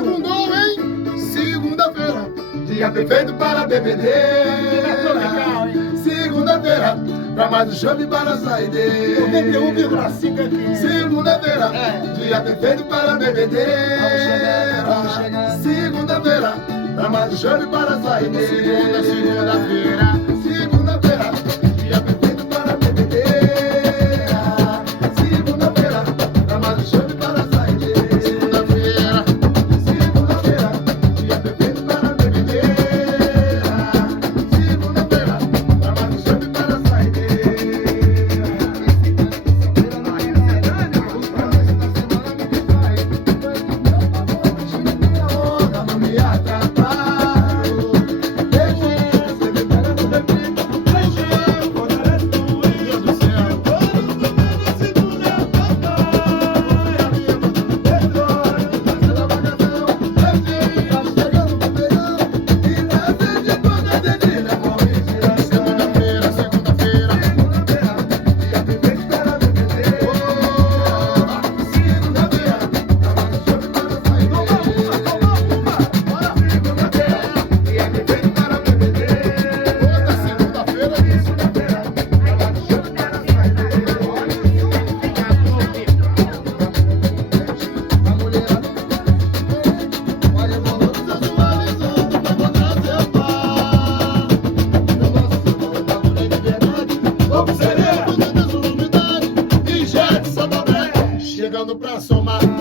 Segundou, hein? Segunda-feira, dia perfeito para bebedeira. Segunda-feira, pra mais um show e para a saideira. 91,5 aqui. Segunda-feira, dia perfeito para bebedeira. Vamos chegar. Segunda-feira, pra mais um show e para a saideira. Segunda-feira, dia perfeito para bebedeira. Segunda-feira, pra mais um show e para a saideira. Segunda-feira, dia perfeito para bebedeira. Segunda-feira, pra mais um show e para a saideira. Não me atrapalho. Deixa você me pegar no repito. Deixa eu rodar Deus do céu. Chegando pra somar.